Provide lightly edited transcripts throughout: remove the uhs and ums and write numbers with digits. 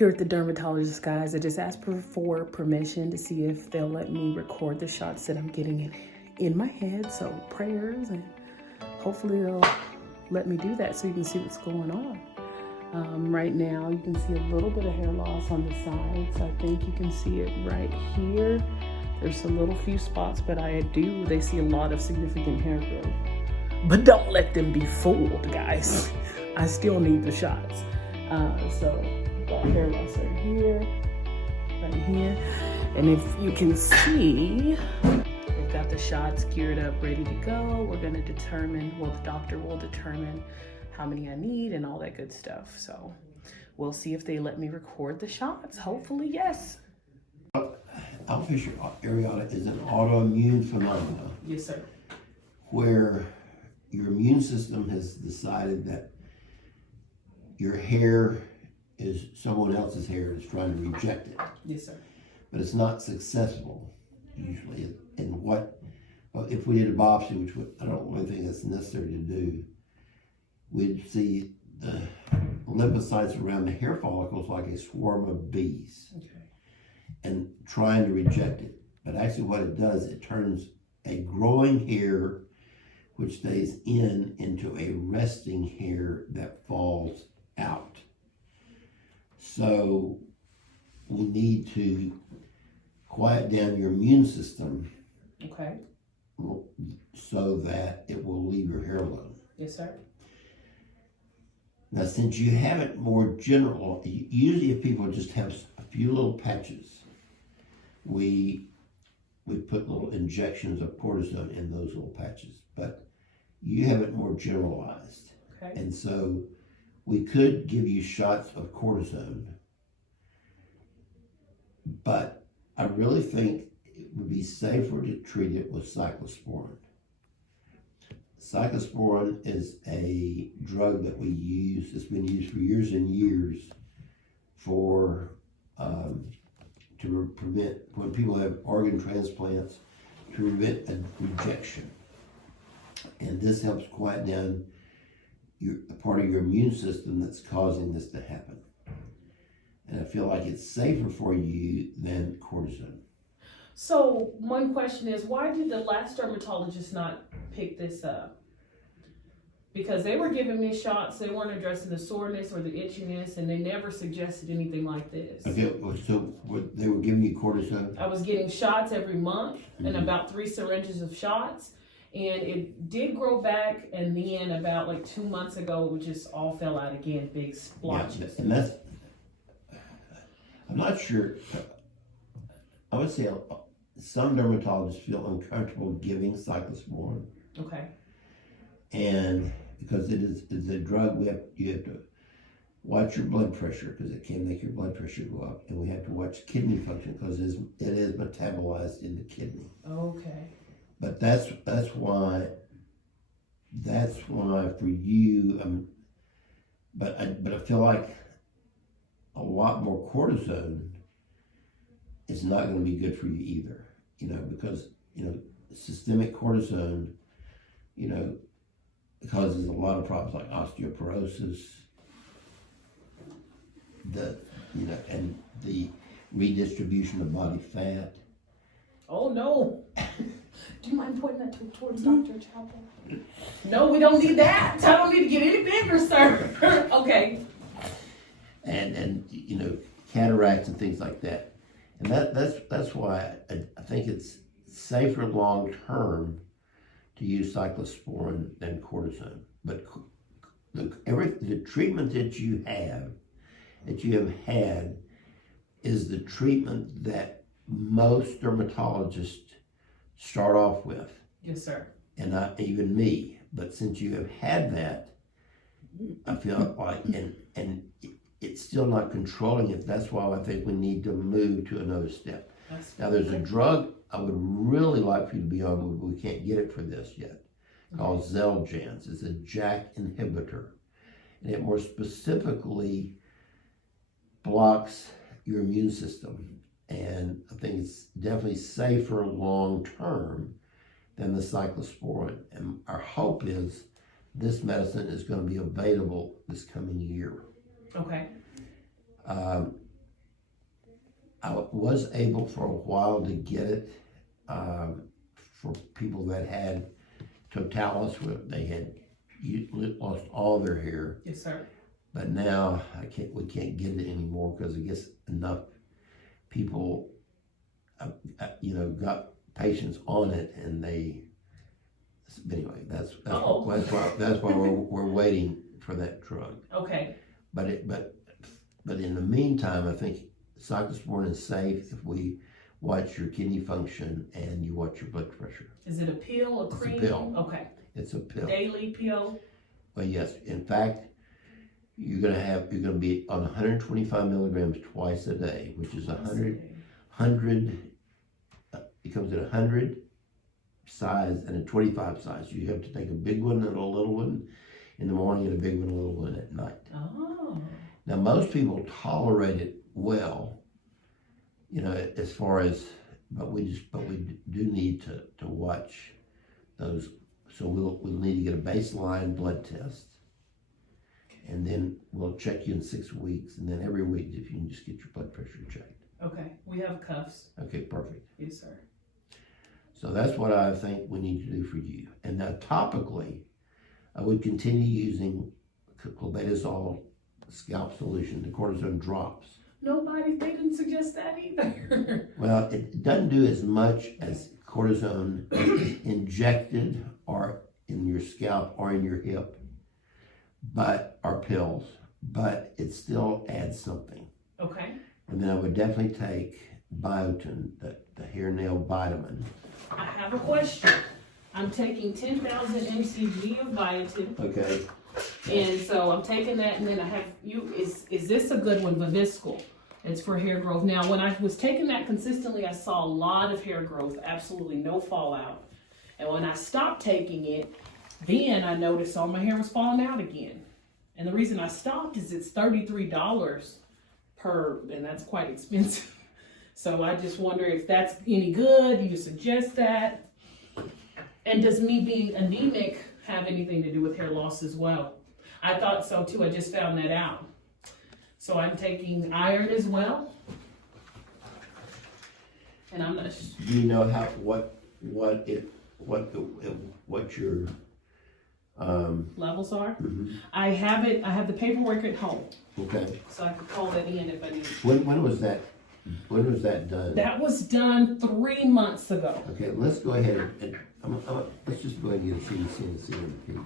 here at the dermatologist, guys. I just asked for permission to see if they'll let me record the shots that I'm getting in my head. So prayers, and hopefully they'll let me do that so you can see what's going on. Right now, you can see a little bit of hair loss on the sides. I think you can see it right here. There's a little few spots, but they see a lot of significant hair growth. But don't let them be fooled, guys. I still need the shots. So got hair loss right here, and if you can see, they've got the shots geared up, ready to go. We're gonna determine, well, the doctor will determine how many I need and all that good stuff. So we'll see if they let me record the shots. Hopefully, yes. Alopecia areata is an autoimmune phenomenon. Yes, sir. Where your immune system has decided that your hair is someone else's hair and is trying to reject it. Yes, sir. But it's not successful usually. And if we did a biopsy, which I don't really think that's necessary to do, we'd see the lymphocytes around the hair follicles like a swarm of bees. Okay. And trying to reject it. But actually what it does, it turns a growing hair which stays into a resting hair that falls out. So we need to quiet down your immune system. Okay. So that it will leave your hair alone. Yes, sir. Now, since you have it more general, usually if people just have a few little patches, we put little injections of cortisone in those little patches, but you have it more generalized. Okay. And so we could give you shots of cortisone, but I really think it would be safer to treat it with cyclosporin. Cyclosporin is a drug that we use, it's been used for years and years for to prevent, when people have organ transplants, to prevent a rejection. And this helps quiet down a part of your immune system that's causing this to happen. And I feel like it's safer for you than cortisone. So one question is, why did the last dermatologist not pick this up? Because they were giving me shots, they weren't addressing the soreness or the itchiness, and they never suggested anything like this. Okay, so they were giving you cortisone? I was getting shots every month, and about 3 syringes of shots, and it did grow back, and then about like 2 months ago, it just all fell out again, big splotches. Yeah, and that's, I'm not sure, I would say some dermatologists feel uncomfortable giving cyclosporin. Okay. And because it's a drug, you have to watch your blood pressure because it can make your blood pressure go up, and we have to watch kidney function because it is metabolized in the kidney. Okay. But that's why for you. But I feel like a lot more cortisone is not going to be good for you either. Because systemic cortisone, causes a lot of problems like osteoporosis, and the redistribution of body fat. Oh no! Do you mind pointing that towards Dr. Chantell? No, we don't need that. I don't need to get any bigger, sir. Okay. And cataracts and things like that, and that's why I think it's safer long term to use cyclosporin than cortisone. But the treatment that you have had is the treatment that most dermatologists start off with. Yes, sir. And not even me. But since you have had that, I feel like, and it's still not controlling it. That's why I think we need to move to another step. Now, there's a drug I would really like for you to be on, but we can't get it for this yet, called Xeljanz. It's a JAK inhibitor, and it more specifically blocks your immune system. And I think it's definitely safer long term than the cyclosporin. And our hope is this medicine is going to be available this coming year. Okay. I was able for a while to get it for people that had totalis, where they had lost all their hair. Yes, sir. But now we can't get it anymore because I guess enough people, got patients on it, and anyway, that's why we're waiting for that drug. Okay. But in the meantime, I think cyclosporin is safe if we watch your kidney function and you watch your blood pressure. Is it a pill, a cream? It's a pill. Okay. It's a pill. Daily pill? Well, yes. In fact, you're gonna be on 125 milligrams twice a day, which is 100. It comes in 100 size and a 25 size. You have to take a big one and a little one in the morning and a big one and a little one at night. Oh. Now, most people tolerate it well, as far as, but we do need to watch those. So we'll need to get a baseline blood test, and then we'll check you in 6 weeks, and then every week if you can just get your blood pressure checked. Okay, we have cuffs. Okay, perfect. Yes, sir. So that's what I think we need to do for you. And now topically, I would continue using clobetasol scalp solution, the cortisone drops. They didn't suggest that either. Well, it doesn't do as much as cortisone injected or in your scalp or in your hip, or pills, but it still adds something. Okay. And then I would definitely take biotin, the hair nail vitamin. I have a question. I'm taking 10,000 mcg of biotin. Okay. And so I'm taking that, and then I have is this a good one, Viviscal? It's for hair growth. Now, when I was taking that consistently, I saw a lot of hair growth, absolutely no fallout. And when I stopped taking it, then I noticed all my hair was falling out again. And the reason I stopped is it's $33 and that's quite expensive. So I just wonder if that's any good. You suggest that? And does me being anemic have anything to do with hair loss as well? I thought so too. I just found that out. So I'm taking iron as well. And I'm not. Do you know what your levels are? Mm-hmm. I have the paperwork at home. Okay. So I could call that in if I need. When was that? When was that done? That was done 3 months ago. Okay, let's go ahead and let's just go ahead and get a CDC and CMP.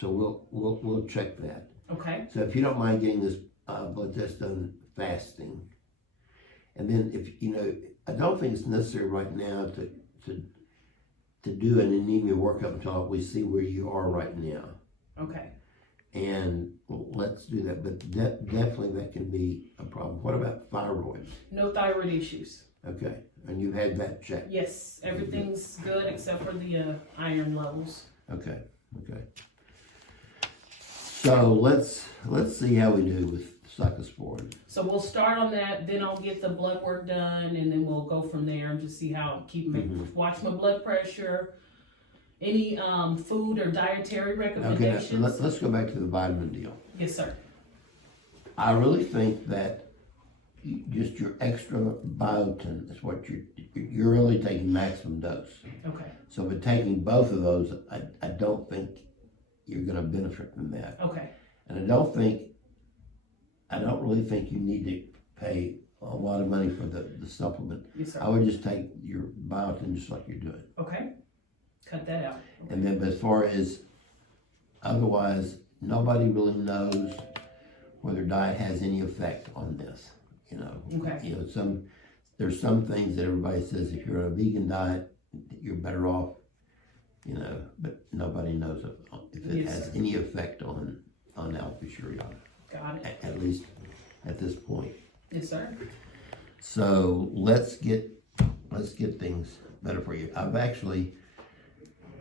So we'll check that. Okay. So if you don't mind getting this blood test done fasting, and then I don't think it's necessary right now to do an anemia workup until we see where you are right now. Okay. And let's do that, but definitely that can be a problem. What about thyroid? No thyroid issues. Okay, and you've had that checked? Yes, everything's good except for the iron levels. Okay. So let's see how we do with cyclosporin. So we'll start on that, then I'll get the blood work done, and then we'll go from there and just see how watch my blood pressure. Any food or dietary recommendations? Okay, now, let's go back to the vitamin deal. Yes, sir. I really think that just your extra biotin is what you're really taking maximum dose. Okay. So by taking both of those, I don't think you're going to benefit from that. Okay. And I don't really think you need to pay a lot of money for the supplement. Yes, sir. I would just take your biotin just like you're doing. Okay. Cut that out. Okay. And then as far as otherwise, nobody really knows whether diet has any effect on this. Okay. There's some things that everybody says if you're on a vegan diet, you're better off, but nobody knows if it has any effect on alopecia. Got it. At least at this point. Yes, sir. So let's get things better for you.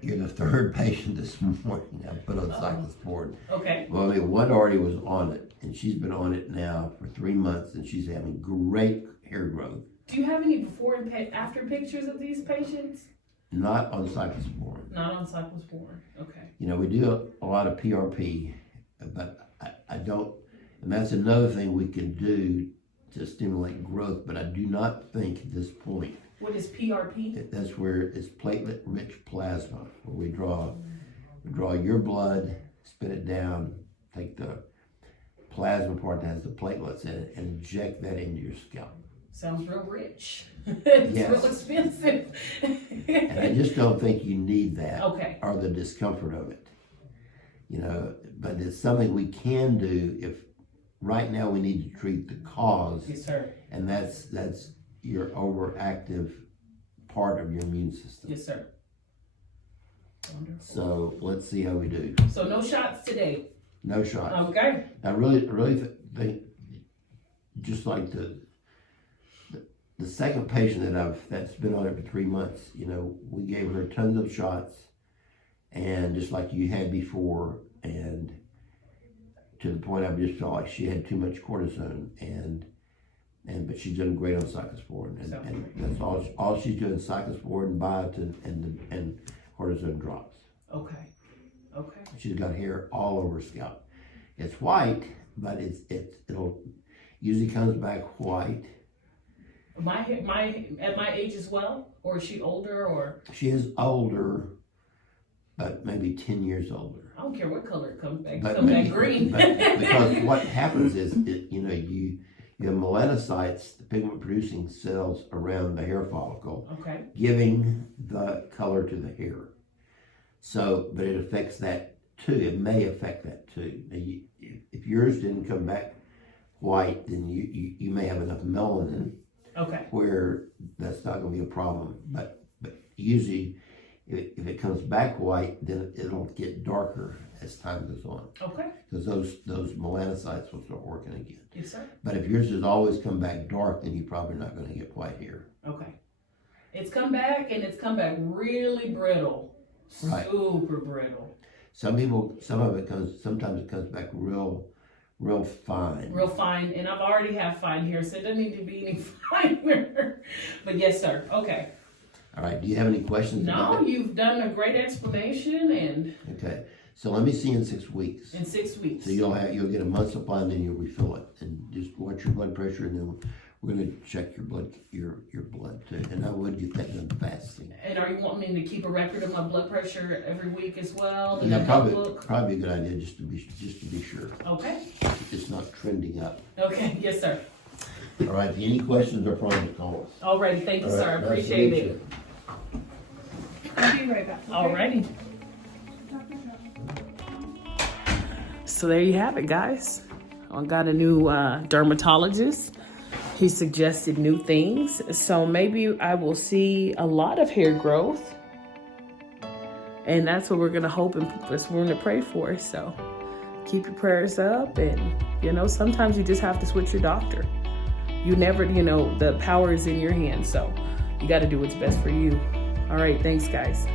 You're the third patient this morning I put on cyclosporin. Okay. Well, one already was on it, and she's been on it now for 3 months, and she's having great hair growth. Do you have any before and after pictures of these patients? Not on cyclosporin. Not on cyclosporin. Okay. We do a lot of PRP, but I don't. And that's another thing we can do to stimulate growth, but I do not think at this point. What is PRP? That's where it's platelet-rich plasma, where we draw your blood, spit it down, take the plasma part that has the platelets in it, and inject that into your scalp. Sounds real rich. It's Yes. real expensive. And I just don't think you need that, Okay. or the discomfort of it. You know, but it's something we can do if right now we need to treat the cause, Yes, sir. and that's your overactive part of your immune system. Yes, sir. Wonderful. So let's see how we do. So no shots today. No shots. Okay. I really think, just like the second patient that's been on it for 3 months, you know, we gave her tons of shots, and just like you had before, and to the point I just felt like she had too much cortisone, but she's doing great on cyclosporin, and that's all she's doing, cyclosporin, biotin, and cortisone drops. Okay. Okay. She's got hair all over her scalp. It's white, but it'll usually comes back white. At my age as well, or is she older, or? She is older, but maybe 10 years older. I don't care what color it comes back. But Come back green. But because what happens is, you have melanocytes, the pigment producing cells around the hair follicle, Okay. giving the color to the hair. So, but it affects that too. It may affect that too. Now if yours didn't come back white, then you may have enough melanin. Okay. Where that's not going to be a problem. But usually, if it comes back white, then it'll get darker as time goes on. Okay. Because those melanocytes will start working again. Yes, sir. But if yours has always come back dark, then you're probably not going to get white hair. Okay. It's come back, and it's come back really brittle. Right. Super brittle. Sometimes it comes back real fine. Real fine, and I've already have fine hair, so it doesn't need to be any finer. But yes, sir. Okay. All right. Do you have any questions? No, about it? you've done a great explanation, and Okay. So let me see you in 6 weeks. in 6 weeks. So you'll get a month's supply, and then you'll refill it, and just watch your blood pressure, and then we're going to check your blood too. And I would get that done fasting. And are you wanting me to keep a record of my blood pressure every week as well? Yeah, probably Look? a good idea just to be sure. Okay. It's not trending up. Okay. Yes, sir. All right. Any questions or problems, call us. Alrighty. Thank you, All sir. right, I nice to appreciate meet it. you. I'll be right back. Okay? Alrighty. So there you have it, guys. I got a new dermatologist. He suggested new things. So maybe I will see a lot of hair growth. And that's what we're going to hope and that's what we're going to pray for. So keep your prayers up. And, sometimes you just have to switch your doctor. You never, the power is in your hands. So you got to do what's best for you. All right. Thanks, guys.